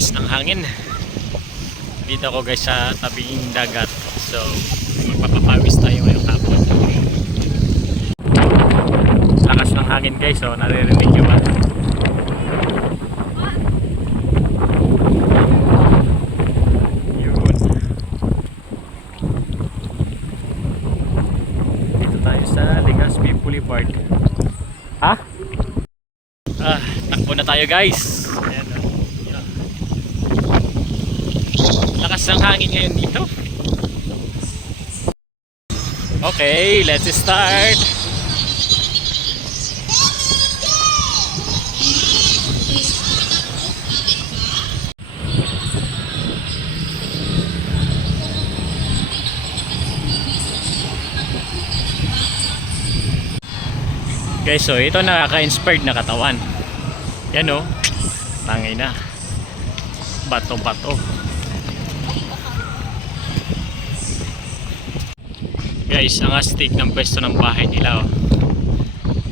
lakas ng hangin. Dito ako guys sa tabing dagat. So magpapapawis tayo ngayong hapon. Lakas ng hangin guys, so naririnig nyo ba? Yun. Dito tayo sa Legazpi Boulevard. Ha? Takbo na tayo guys. Ayan. Lakas ng hangin ngayon dito. Okay, let's start. Guys, so ito nakaka-inspired na katawan. Yan o, tangay na. Bato-bato. Guys, ang astig ng pwesto ng bahay nila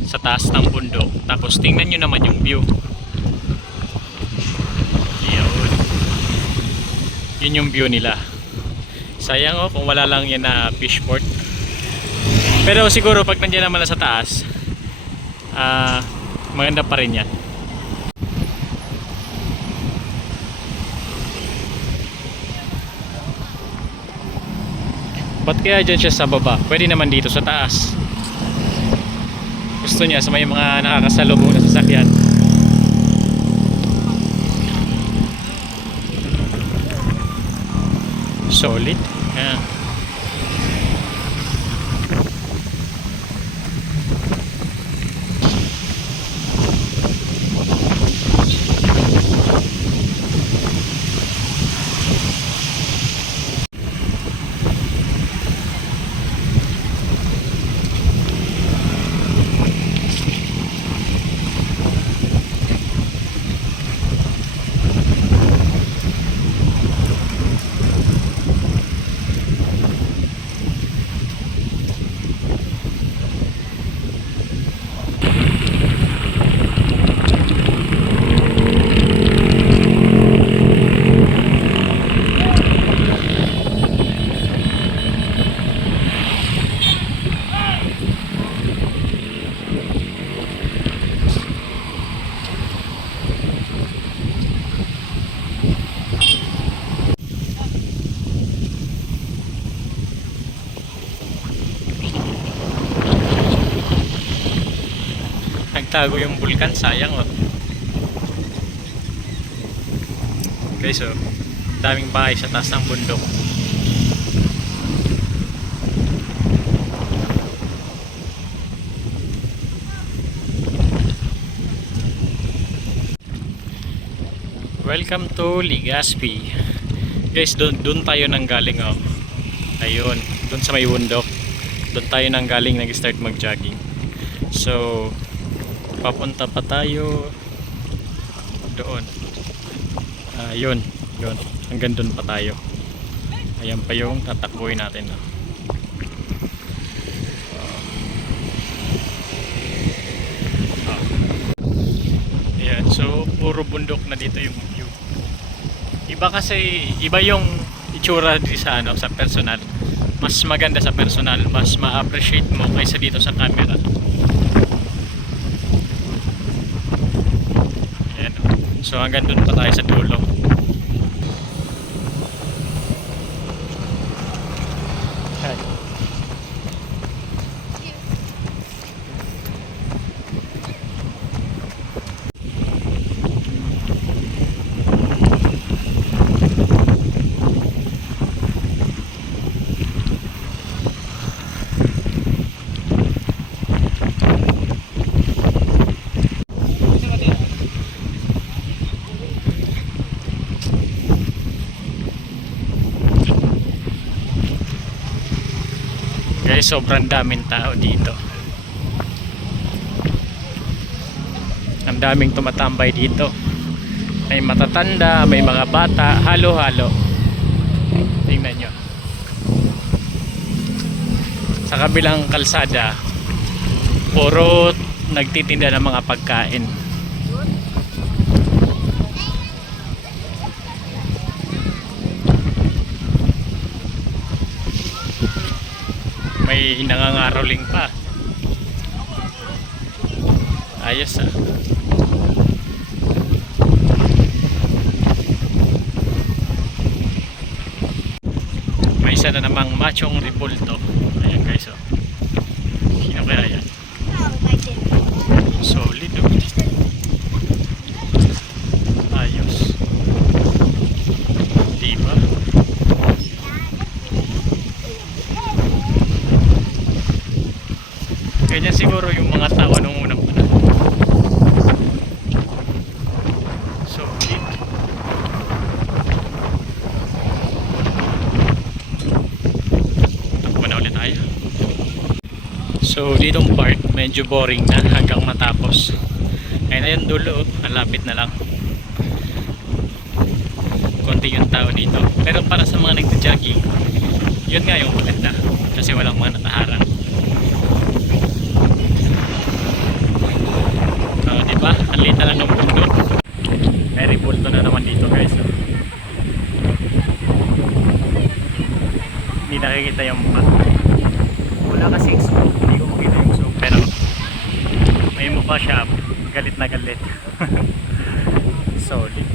sa taas ng bundok. Tapos tingnan nyo naman yung view. Yun. Yun yung view nila. Sayang kung wala lang yan na fishport. Pero siguro pag nandiyan naman na sa taas, maganda pa rin yan. Ba't kaya dyan siya sa baba? Pwede naman dito sa taas. Gusto niya sa may mga nakakasalubong na sasakyan. Solid. Yeah. Nagtago yung bulkan, sayang Okay, so daming bahay sa taas ng bundok. Welcome to Legazpi. Guys, doon tayo nang galing Ayun, doon sa may bundok. Doon tayo nang galing, nag-start mag-jogging. So papunta pa tayo doon. Yun. Hanggang doon pa tayo. Ayan pa yung tatakbuhin natin. Ayan, so puro bundok na dito yung view. Iba kasi, iba yung itsura dito sa sa personal. Mas maganda sa personal, mas ma-appreciate mo kaysa dito sa camera. So hanggang dun pa tayo sa dulo. Guys, sobrang daming tao dito. Ang daming tumatambay dito. May matatanda, may mga bata, halo-halo. Tingnan nyo. Sa kabilang kalsada, puro nagtitinda ng mga pagkain. may nangangaroling pa. Ayos ah. May isa na namang machong ripolto. Ayan guys oh. Sino kaya yan? Solid oh. Ayos. Diba? Ganyan siguro yung mga tao nung unang panahon. Solid. Takbo na ulit tayo. So ditong part medyo boring na hanggang matapos. Ayun dulo, malapit na lang. Konti yung tao dito. Pero para sa mga nagja-jogging, yun nga yung maganda kasi walang mga nakaharang. Diba? Ang liit na lang ng bundok. May ripolto na naman dito guys. Hindi nakikita yung mukha. Wala kasing smoke. Hindi ko makita yung smoke. Pero may mukha siya. Galit na galit. Solid.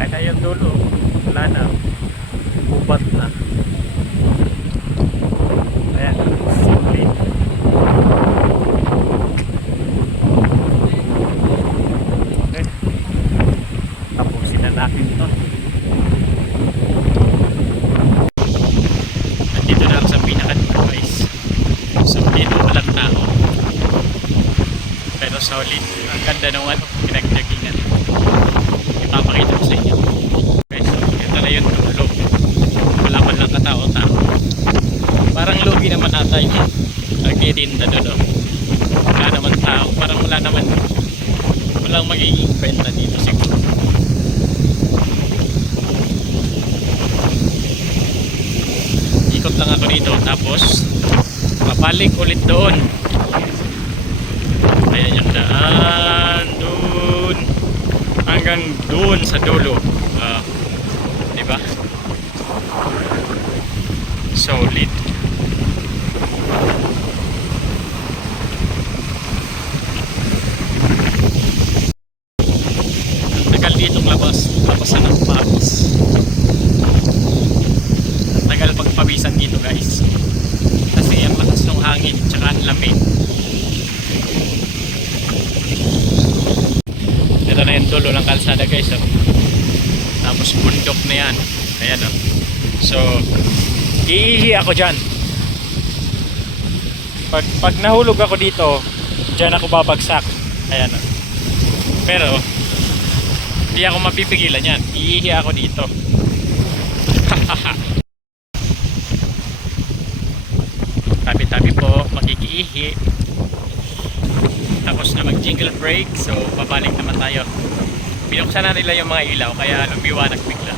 Kahit na yung dulo. Wala na. Ubat na. Ayan. Solid. Okay. Tapusin na natin ito. Nandito na ako sa pinaka-dito guys. So dito walang tao. Pero solid. Ang ganda ng ano, pinag-joggingan. Ipapakita ko sa inyo. Okay, so ito na yung dulo. Wala man lang katao-tao. Parang lugi naman ata yung nagtitinda doon. Wala naman tao. Parang wala naman. Walang magiging benta dito siguro. Ikot lang ako dito. Tapos babalik ulit doon. Ayan yung daan doon hanggang doon sa dulo. Diba? Solid. Ang tagal ditong labasan ng pawis. Ang tagal pagpawisan dito guys kasi ang lakas ng hangin tsaka ang lamig. Ito na yung dulo ng kalsada guys oh. Tapos bundok na yan. Ayan oh. So iihi ako dyan. Pag nahulog ako dito, dyan ako babagsak. Ayan oh. Pero hindi ako mapipigilan yan. Iihi ako dito. Tabi-tabi po, makikiihi. Tapos na mag jingle break. So babalik naman tayo. Binuksan na nila yung mga ilaw kaya lumiwanag bigla.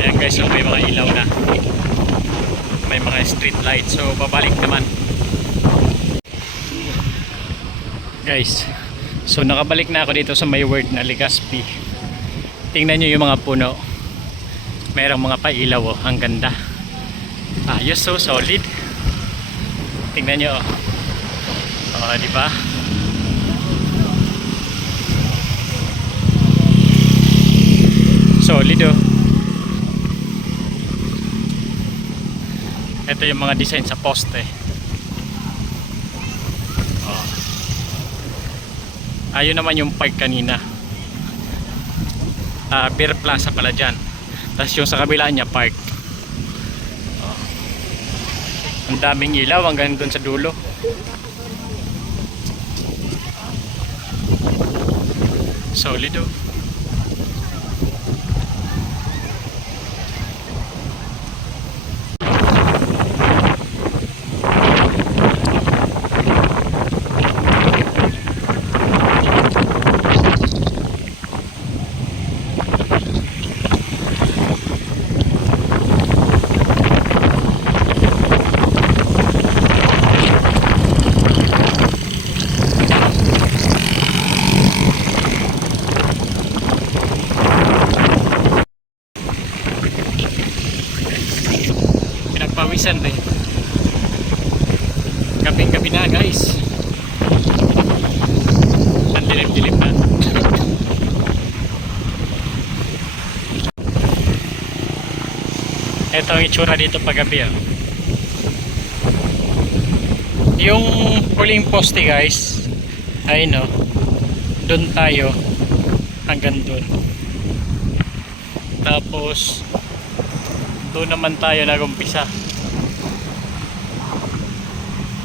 Ayan guys, so may mga ilaw na. May mga street light. So babalik naman. Guys, so nakabalik na ako dito sa may word na Legazpi. Tingnan nyo yung mga puno. Merong mga pailaw oh. Ang ganda. Ayos, so solid. Tingnan nyo oh. Diba? Solid oh. Ito yung mga design sa poste. Oh. Ayun naman yung park kanina. Beer Plaza pala dyan. Tapos yung sa kabila niya park. Oh. Ang daming ilaw hanggang dun sa dulo. Solid oh. Pinagpawisan din. Gabing gabi na guys. Ang dilim-dilim na. Ito ang itsura dito paggabi ah. Yung huling poste guys, ay no, doon tayo hanggang doon. Tapos doon naman tayo nagumpisa.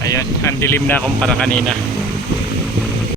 Ayan, ang dilim na kumpara kanina.